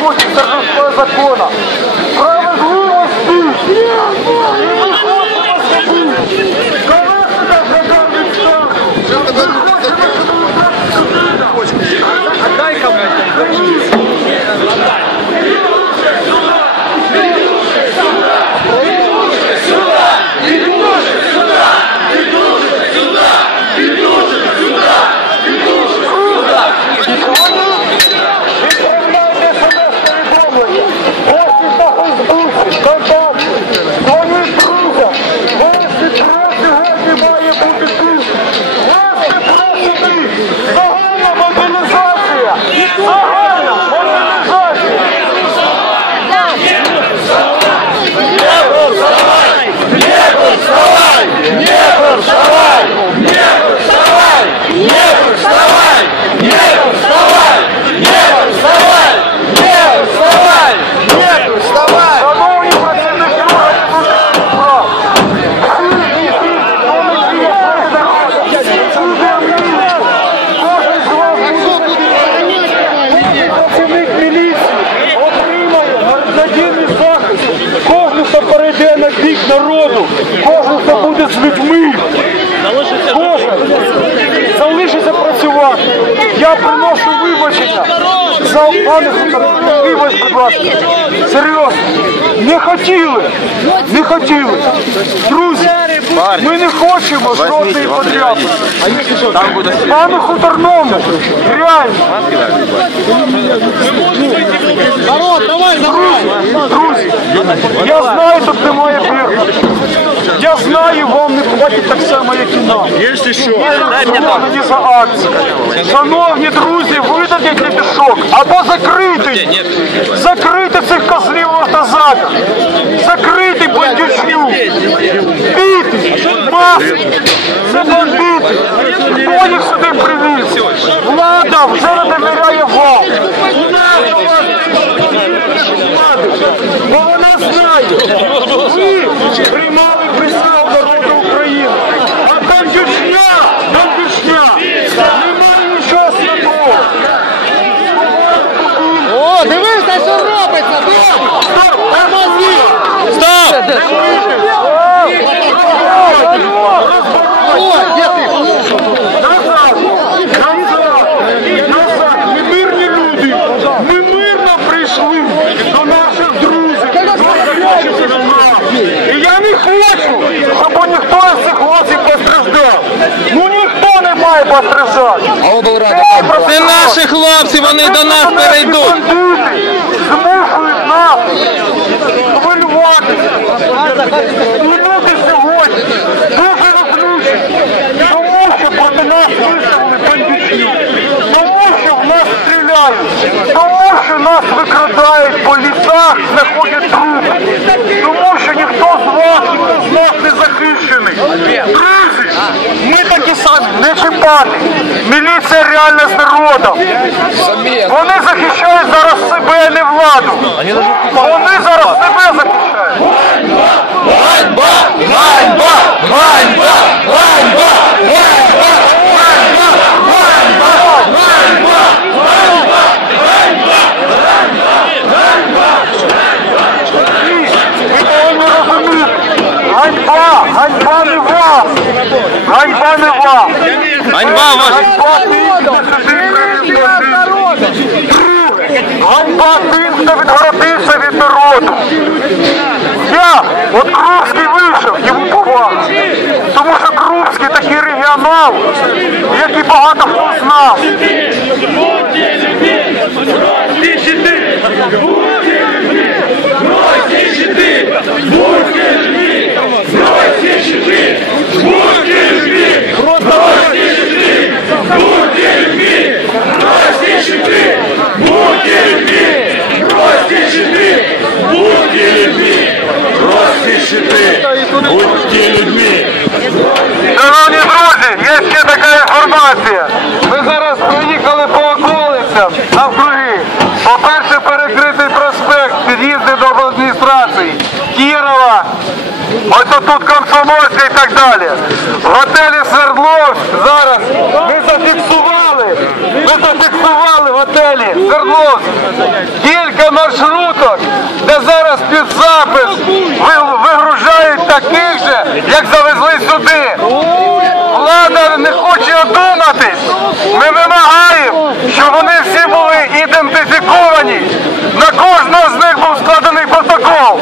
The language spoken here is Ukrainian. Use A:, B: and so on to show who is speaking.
A: хочуть торжества закона. Народу, кожен, хто буде з людьми, кожен залишиться працювати. Я приношу вибачення за пане вибач, будь ласка. Серйозно. Не хотіли, не хотіли. Друзі, ми не хочемо жодної подряпини. Пане Хуторному, реально.
B: Народ, давай, давай!
A: Друзі, я знаю, тут немає бірка. Я знаю, вам не платять так само, як і нам.
B: Если что,
A: Мені за акцію. Шановні друзі, видадіть ліпішок або закрити. їх. Закрити цих козлів в автозаках. Закрити бандючню. Біти, маски. Це бандити. Хто їх сюди привіз? Влада вже не довіряє вам. Влада вас не влади. Бо вона знає. Ви приймали хочу, щоб ніхто з цих хлопців постраждав! Ну ніхто не має постраждати!
C: Це наші хлопці, вони до нас перейдуть.
A: Змушують нас хвилюватися. І люди сьогодні дуже розлючені, тому що проти нас виставили бандитів, тому що в нас стріляють, тому що нас викрадають по лісах, знаходять трупи, тому що ніхто з вас з нас не захищений. Друзі, ми такі самі, не чіпати. Міліція реально з народом. Вони захищають зараз себе, а не владу. Вони зараз себе захищають.
C: Ганьба! Ганьба! Ганьба! Ганьба!
A: Ви повинні розуміти. Ганьба, ганьба не вам. Ганьба не вам.
C: Ганьба!
A: Ганьба тим, хто відгородився від народу. Я, от Крупський вийшов, йому повага. Тому що Крупський такий регіонал, як і багато хто знав. Інформація. Ми зараз проїхали по околицям навкруги. По-перше, перекритий проспект, під'їзди до адміністрації, Кірова, ось тут Комсомольська і так далі. В готелі Свердловськ зараз ми зафіксували, ми зафіксували в готелі Свердловськ кілька маршруток, де зараз під запис вигружають таких же, як завезли сюди. Влада не хоче одуматись. Ми вимагаємо, щоб вони всі були ідентифіковані. На кожного з них був складений протокол.